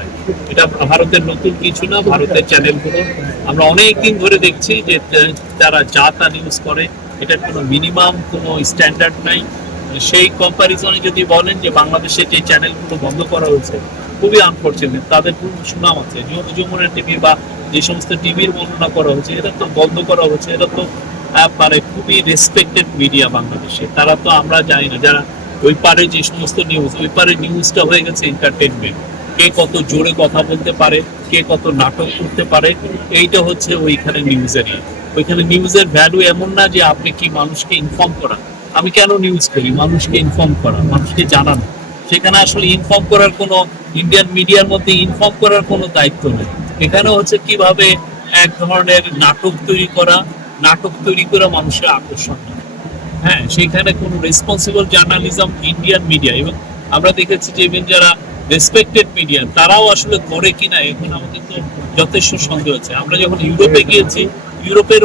বানায়। এটা ভারতের নতুন কিছু না, ভারতের চ্যানেলগুলো আমরা অনেক দিন ধরে দেখছি যে তারা যা তা নিউজ করে, এটার কোনো মিনিমাম কোনো স্ট্যান্ডার্ড নাই। সেই কম্পারিজনে যদি বলেন যে বাংলাদেশের যে চ্যানেলগুলো বন্ধ করা হয়েছে, খুবই আনফর্চুনেট। তাদের কোনো সুনাম আছে, যমুনা টিভি বা যে সমস্ত টিভির বর্ণনা করা হচ্ছে, এটা তো বন্ধ করা হচ্ছে। এটা তো মানে খুবই রেসপেক্টেড মিডিয়া বাংলাদেশে। তারা তো আমরা জানি না, যারা ওই পারে যে সমস্ত নিউজ, ওই পারে নিউজটা হয়ে গেছে এন্টারটেনমেন্ট। কে কত জোরে কথা বলতে পারে, কে কত নাটক করতে পারে, এইটা হচ্ছে ওইখানে নিউজের। ওইখানে নিউজের ভ্যালু এমন না যে আপনি কি মানুষকে ইনফর্ম করা। আমি কেন নিউজ করি? মানুষকে ইনফর্ম করা, মানুষকে জানানো। সেখানে আসলে ইনফর্ম করার কোনো, ইন্ডিয়ান মিডিয়ার মধ্যে ইনফর্ম করার কোনো দায়িত্ব নেই। এখানে হচ্ছে কিভাবে এক ধরনের নাটক তৈরি করা, নাটক তৈরি করে মানুষের আকর্ষণ। হ্যাঁ, সেখানে কোনো রেসপন্সিবল জার্নালিজম ইন্ডিয়ান মিডিয়া, এবং আমরা দেখেছি যে ইভেন যারা রেসপেক্টেড মিডিয়া তারাও আসলে করে কিনা এখন আমাদের তো যথেষ্ট সন্দেহ আছে। আমরা যখন ইউরোপে গিয়েছি, ইউরোপের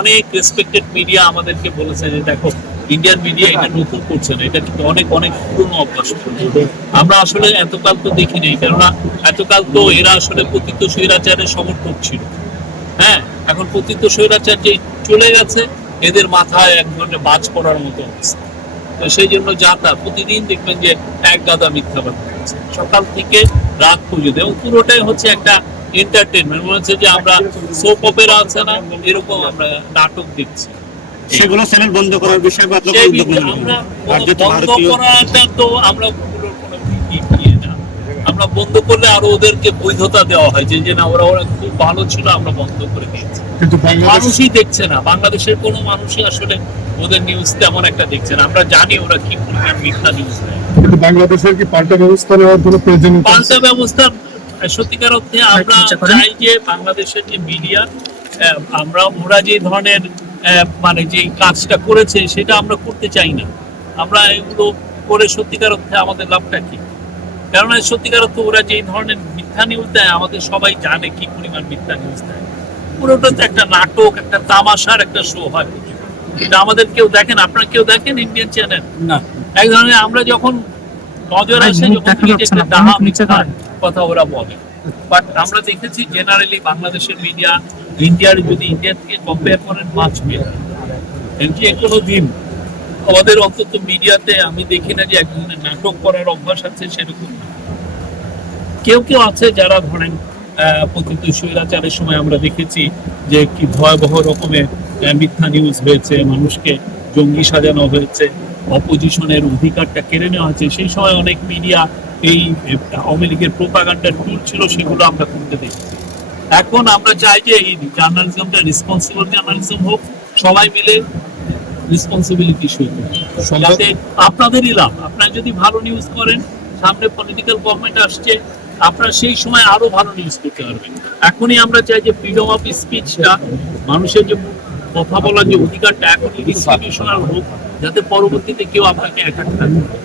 অনেক রেসপেক্টেড মিডিয়া আমাদেরকে বলেছে যে দেখো, ইন্ডিয়ান মিডিয়া এটা নতুন করছে না, এটা কিন্তু অনেক অনেক পুরনো অভ্যাস। আমরা আসলে এতকাল তো দেখি নেই, কেননা এতকাল তো এরা আসলে পতিত স্বৈরাচারের সমর্থক ছিল। হ্যাঁ, এখন পতিত স্বৈরাচার যে চলে গেছে, এদের মাথায় এক ধরনের বাজ পড়ার মতো অবস্থা। তো সেই জন্য যা তা প্রতিদিন দেখবেন যে এক গাদা মিথ্যা কথা বলছে সকাল থেকে রাত পর্যন্ত, এবং পুরোটাই হচ্ছে একটা এন্টারটেনমেন্ট। মনে হচ্ছে যে আমরা সোপ অপেরা আছে না, এরকম আমরা নাটক দেখছি। সেগুলো চ্যানেল বন্ধ করার বিষয়ে আমরা বন্ধ করাটা তো আমরা আমরা বন্ধ করলে আরো ওদেরকে বৈধতা দেওয়া হয় যে না, ওরা ওরা খুব ভালো ছিল, আমরা বন্ধ করে দিয়েছি। কিন্তু মানুষই দেখছে না, বাংলাদেশের কোনো মানুষই আসলে ওদের নিউজ তেমন একটা দেখছে না। আমরা জানি ওরা কি পরিমাণ মিথ্যা নিউজ দেয়। কিন্তু বাংলাদেশের কি পাল্টা ব্যবস্থা নেওয়ার জন্য প্রয়োজনীয়? পাল্টা ব্যবস্থা সত্যিকার অর্থে আমরা চাই যে বাংলাদেশের যে মিডিয়া, আমরা ওরা যে ধরনের মানে যে কাজটা করেছে সেটা আমরা করতে চাই না। আমরা এগুলো করে সত্যিকার অর্থে আমাদের লাভটা কি? কেননা সত্যিকার অর্থে ওরা যে ধরনের মিথ্যা নিউজ দেয়, আমাদের সবাই জানে কি পরিমাণ মিথ্যা নিউজ দেয়। পুরোটা তো একটা নাটক, একটা তামাশার একটা শো হয়। এটা আমাদের কেউ দেখেন? আপনারা কেউ দেখেন ইন্ডিয়ান চ্যানেল? না। এক ধরনের আমরা যখন নজর আসে, যখন ডাহা মিথ্যা কথা ওরা বলে। বাট আমরা দেখেছি জেনারেলি বাংলাদেশের মিডিয়া ইন্ডিয়ার, যদি ইন্ডিয়া থেকে কম্পেয়ার করেন, মাছ বেটার। যে কোনো দিন আমাদের অন্তত মিডিয়াতে আমি দেখি না যে এক ধরনের নাটক করার অভ্যাস আছে, সেরকম না। কেউ কেউ আছে যারা ধরেন পতিত স্বৈরাচারের সময় আমরা দেখেছি যে কি ভয়াবহ রকমের মিথ্যা নিউজ হয়েছে, মানুষকে জঙ্গি সাজানো হয়েছে, অপোজিশনের অধিকারটা কেড়ে নেওয়া হয়েছে। সেই সময় অনেক মিডিয়া এই আওয়ামী লীগের প্রোপাগান্ডার টুল ছিল, সেগুলো আমরা করতে দেখেছি। এখন আমরা চাই যে এই জার্নালিজমটা রেসপন্সিবল জার্নালিজম হোক, সবাই মিলে রেসপন্সিবিলিটি শুরু যাতে আপনাদেরই লাভ। আপনারা যদি ভালো নিউজ করেন, সামনে পলিটিক্যাল গভর্নমেন্ট আসছে, আপনারা সেই সময় আরো ভালো নিউজ করতে পারবেন। এখনই আমরা চাই যে ফ্রিডম অফ স্পিচটা, মানুষের যে কথা বলার যে অধিকারটা, এখনই ডিস্ট্রিবিউশনাল হোক, যাতে পরবর্তীতে কেউ আপনাকে অ্যাটাক না করে।